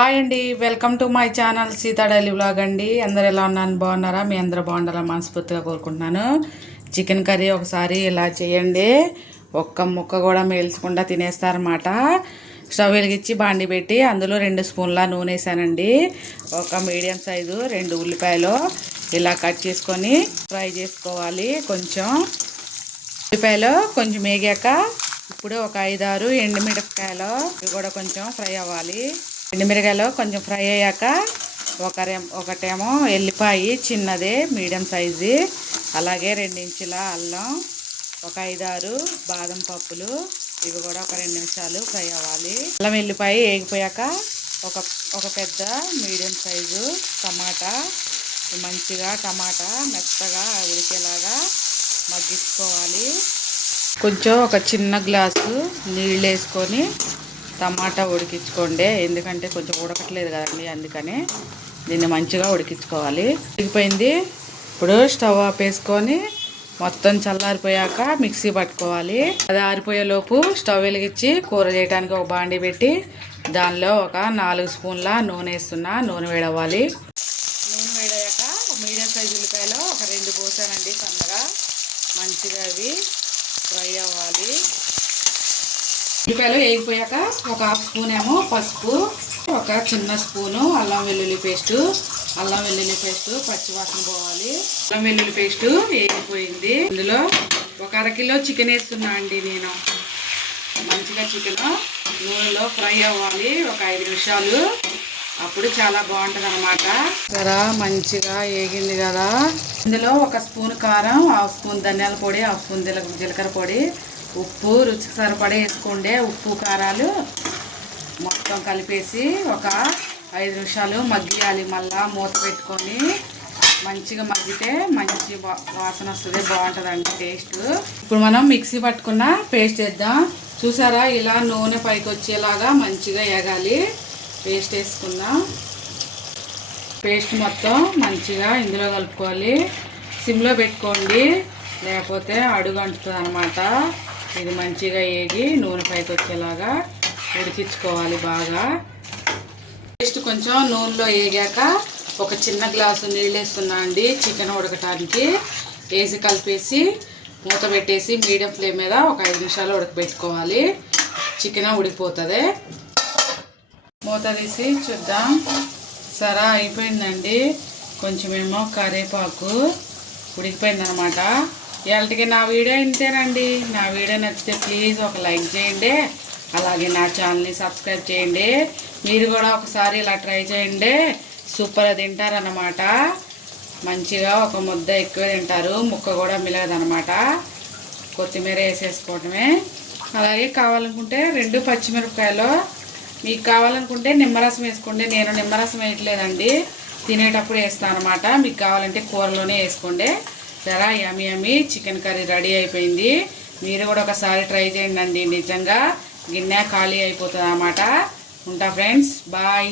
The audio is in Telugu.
హాయ్ అండి, welcome to my channel Sita daily vlog అండి. అందరు ఎలా ఉన్నాను, బాగున్నారా? మీ అందరూ బాగుండాలని మనస్ఫూర్తిగా కోరుకుంటున్నాను. చికెన్ కర్రీ ఒకసారి ఇలా చేయండి, ఒక్క ముక్క కూడా మేల్చకుండా తినేస్తారన్నమాట. స్టవ్ వెలిగించి బాండి పెట్టి అందులో 2 స్పూన్ల నూనె వేసానండి. ఒక మీడియం సైజు 2 ఉల్లిపాయలు ఇలా కట్ చేసుకొని ఫ్రై చేసుకోవాలి. ఉల్లిపాయలు కొంచెం వేగాక ఇప్పుడు ఒక 5-6 ఎండుమిరపకాయలు ఇవి కూడా కొంచెం ఫ్రై అవ్వాలి. ఎండుమిరకాయలు కొంచెం ఫ్రై అయ్యాక ఒకటేమో ఎల్లిపాయ చిన్నదే మీడియం సైజు, అలాగే 2 ఇంచుల అల్లం, ఒక 5-6 బాదం పప్పులు ఇవి కూడా ఒక 2 నిమిషాలు ఫ్రై అవ్వాలి. అల్లం ఎల్లిపాయ వేగిపోయాక ఒక పెద్ద మీడియం సైజు టమాటా, మంచిగా టమాటా మెత్తగా ఉడికేలాగా మగ్గించుకోవాలి. కొంచెం ఒక చిన్న గ్లాసు నీళ్ళు వేసుకొని టమాటా ఉడికించుకోండి, ఎందుకంటే కొంచెం ఉడకట్లేదు కదండి, అందుకని దీన్ని మంచిగా ఉడికించుకోవాలి. ఉడికిపోయింది. ఇప్పుడు స్టవ్ ఆపేసుకొని మొత్తం చల్లారిపోయాక మిక్సీ పట్టుకోవాలి. అది ఆరిపోయేలోపు స్టవ్ వెలిగించి కూర చేయడానికి ఒక బాండి పెట్టి దానిలో ఒక 4 స్పూన్ల నూనె వేస్తున్నా. నూనె వేడవ్వాలి. నూనె వేడయ్యాక మీడియం సైజు ఉల్లిపాయలు ఒక 2 పోసానండి సన్నగా, మంచిగా అవి ఫ్రై అవ్వాలి. ఉల్లిపాయలు వేగిపోయాక ఒక 1/2 స్పూన్ ఏమో పసుపు, ఒక చిన్న స్పూను అల్లం వెల్లుల్లి పేస్టు పచ్చివాసన పోవాలి. అల్లం వెల్లుల్లి పేస్టు వేగిపోయింది. ఇందులో ఒక 1/2 కిలో చికెన్ వేస్తున్నా అండి నేను. మంచిగా చికెన్ నూనెలో ఫ్రై అవ్వాలి ఒక 5 నిమిషాలు, అప్పుడు చాలా బాగుంటుంది అన్నమాట. సరే మంచిగా వేగింది కదా. ఇందులో 1 స్పూన్ కారం, 1/2 స్పూన్ ధనియాల పొడి, 1/2 స్పూన్ జీలకర్ర పొడి, ఉప్పు రుచికి సరిపడే వేసుకోండి. ఉప్పు కారాలు మొత్తం కలిపేసి ఒక 5 నిమిషాలు మగ్గియాలి. మళ్ళా మూత పెట్టుకొని మంచిగా మగ్గితే మంచి వాసన వస్తుంది, బాగుంటుందండి టేస్ట్. ఇప్పుడు మనం మిక్సీ పట్టుకున్న పేస్ట్ వేద్దాం. చూసారా, ఇలా నూనె పైకి వచ్చేలాగా మంచిగా వేగాలి. పేస్ట్ వేసుకుందాం. పేస్ట్ మొత్తం మంచిగా ఇందులో కలుపుకోవాలి. సిమ్లో పెట్టుకోండి, లేకపోతే అడుగు అంటుతుంది అన్నమాట. ఇది మంచిగా వేగి నూనె పైకి వచ్చేలాగా ఉడికించుకోవాలి బాగా. పేస్ట్ కొంచెం నూనెలో వేగాక ఒక చిన్న గ్లాసు నీళ్ళు వేస్తున్నా అండి చికెన్ ఉడకటానికి. వేసి కలిపేసి మూత పెట్టేసి మీడియం ఫ్లేమ్ మీద ఒక 5 నిమిషాలు ఉడకబెట్టుకోవాలి. చికెన్ ఉడికిపోతుంది. మూత తీసి చూద్దాం. సరే అయిపోయిందండి. కొంచెమేమో కరివేపాకు ఉడికిపోయిందనమాట. ఇవాళకి నా వీడియో ఇంతేనండి. నా వీడియో నచ్చితే ప్లీజ్ ఒక లైక్ చేయండి, అలాగే నా ఛానల్ని సబ్స్క్రైబ్ చేయండి. మీరు కూడా ఒకసారి ఇలా ట్రై చేయండి, సూపర్గా తింటారన్నమాట. మంచిగా ఒక ముద్ద ఎక్కువ తింటారు, ముక్క కూడా మిలగదనమాట. కొత్తిమీర వేసేసుకోవటమే. అలాగే కావాలనుకుంటే 2 పచ్చిమిరపకాయలు, మీకు కావాలనుకుంటే నిమ్మరసం వేసుకోండి. నేను నిమ్మరసం వేయట్లేదండి, తినేటప్పుడు వేస్తాను అనమాట. మీకు కావాలంటే కూరలోనే వేసుకోండి. సరే యమ్మీ చికెన్ కర్రీ రెడీ అయిపోయింది. మీరు కూడా ఒకసారి ట్రై చేయండి అండి. నిజంగా గిన్నె ఖాళీ అయిపోతుంది అన్నమాట. ఉంటా ఫ్రెండ్స్, బాయ్.